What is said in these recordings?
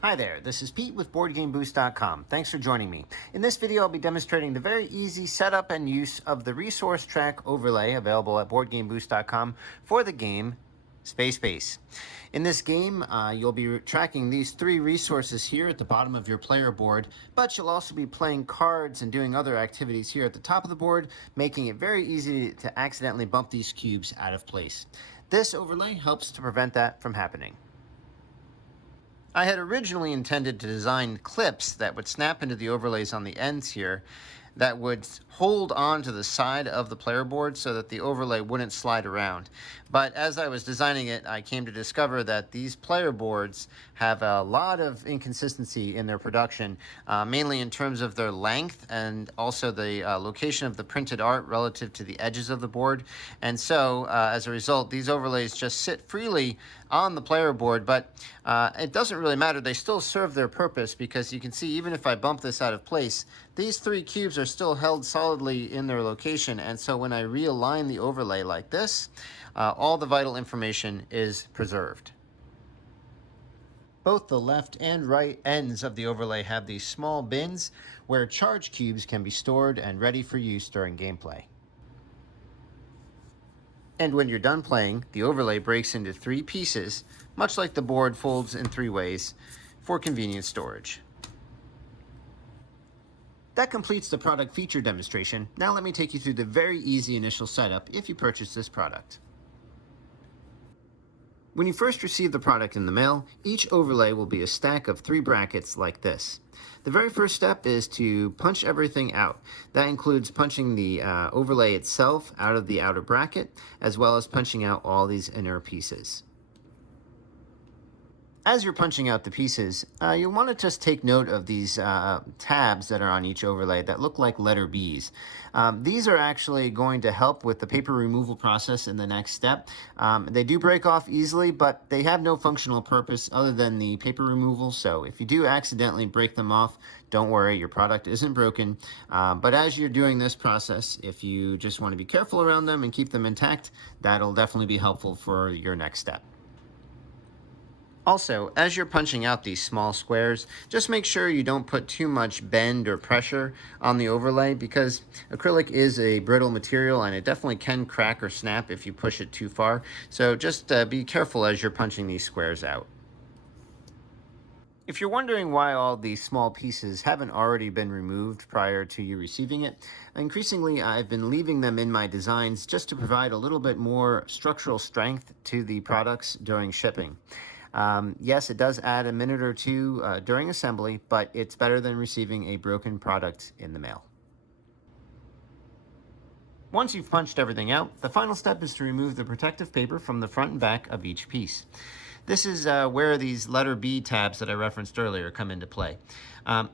Hi there, this is Pete with BoardGameBoost.com. Thanks for joining me. In this video, I'll be demonstrating the very easy setup and use of the resource track overlay available at BoardGameBoost.com for the game Space Base. In this game, you'll be tracking these three resources here at the bottom of your player board, but you'll also be playing cards and doing other activities here at the top of the board, making it very easy to accidentally bump these cubes out of place. This overlay helps to prevent that from happening. I had originally intended to design clips that would snap into the overlays on the ends here that would hold on to the side of the player board so that the overlay wouldn't slide around. But as I was designing it, I came to discover that these player boards have a lot of inconsistency in their production, mainly in terms of their length and also the location of the printed art relative to the edges of the board. And so, as a result, these overlays just sit freely on the player board, but it doesn't really matter. They still serve their purpose because you can see even if I bump this out of place, these three cubes are still held solidly in their location, and so when I realign the overlay like this, all the vital information is preserved. Both the left and right ends of the overlay have these small bins where charge cubes can be stored and ready for use during gameplay. And when you're done playing, the overlay breaks into three pieces, much like the board folds in three ways for convenient storage. That completes the product feature demonstration. Now let me take you through the very easy initial setup if you purchase this product. When you first receive the product in the mail, each overlay will be a stack of three brackets like this. The very first step is to punch everything out. That includes punching the overlay itself out of the outer bracket, as well as punching out all these inner pieces. As you're punching out the pieces, you'll want to just take note of these tabs that are on each overlay that look like letter Bs. These are actually going to help with the paper removal process in the next step. They do break off easily, but they have no functional purpose other than the paper removal. So if you do accidentally break them off, don't worry, your product isn't broken. But as you're doing this process, if you just want to be careful around them and keep them intact, that'll definitely be helpful for your next step. Also, as you're punching out these small squares, just make sure you don't put too much bend or pressure on the overlay because acrylic is a brittle material and it definitely can crack or snap if you push it too far. So just be careful as you're punching these squares out. If you're wondering why all these small pieces haven't already been removed prior to you receiving it, increasingly I've been leaving them in my designs just to provide a little bit more structural strength to the products during shipping. Yes, it does add a minute or two during assembly, but it's better than receiving a broken product in the mail. Once you've punched everything out, the final step is to remove the protective paper from the front and back of each piece. This is where these letter B tabs that I referenced earlier come into play.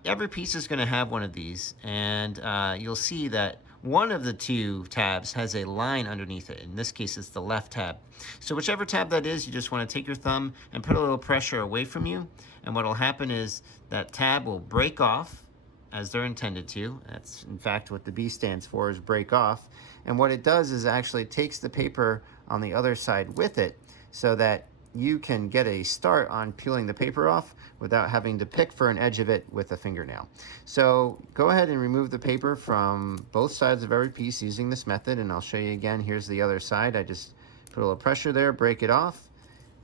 Every piece is going to have one of these, and you'll see that one of the two tabs has a line underneath it. In this case, it's the left tab. So whichever tab that is, you just want to take your thumb and put a little pressure away from you, and what will happen is that tab will break off as they're intended to. That's in fact what the B stands for, is break off. And what it does is actually takes the paper on the other side with it so that you can get a start on peeling the paper off without having to pick for an edge of it with a fingernail. So go ahead and remove the paper from both sides of every piece using this method, and I'll show you again. Here's the other side. I just put a little pressure there, break it off,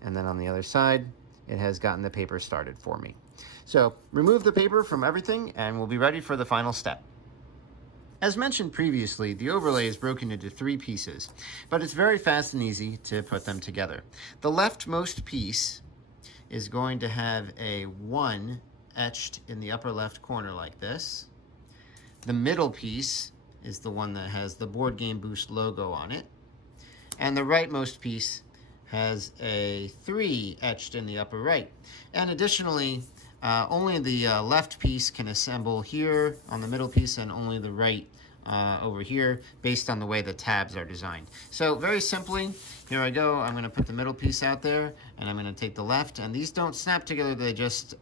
and then on the other side, it has gotten the paper started for me. So remove the paper from everything, and we'll be ready for the final step. As mentioned previously, the overlay is broken into three pieces, but it's very fast and easy to put them together. The leftmost piece is going to have a 1 etched in the upper left corner like this. The middle piece is the one that has the BoardGameBoost logo on it. And the rightmost piece has a 3 etched in the upper right. And additionally, only the left piece can assemble here on the middle piece, and only the right over here, based on the way the tabs are designed. So very simply, here I go. I'm going to put the middle piece out there, and I'm going to take the left. And these don't snap together. They just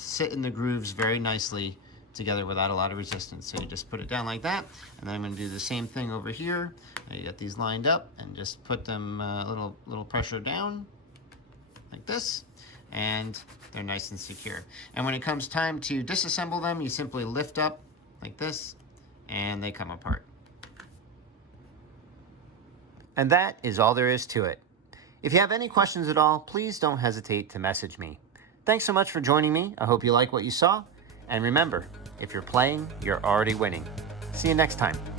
sit in the grooves very nicely together without a lot of resistance. So you just put it down like that, and then I'm going to do the same thing over here. You get these lined up, and just put them a little pressure down like this. and they're nice and secure. And when it comes time to disassemble them, you simply lift up like this, and they come apart. And that is all there is to it. If you have any questions at all, please don't hesitate to message me. Thanks so much for joining me. I hope you like what you saw. And remember, if you're playing, you're already winning. See you next time.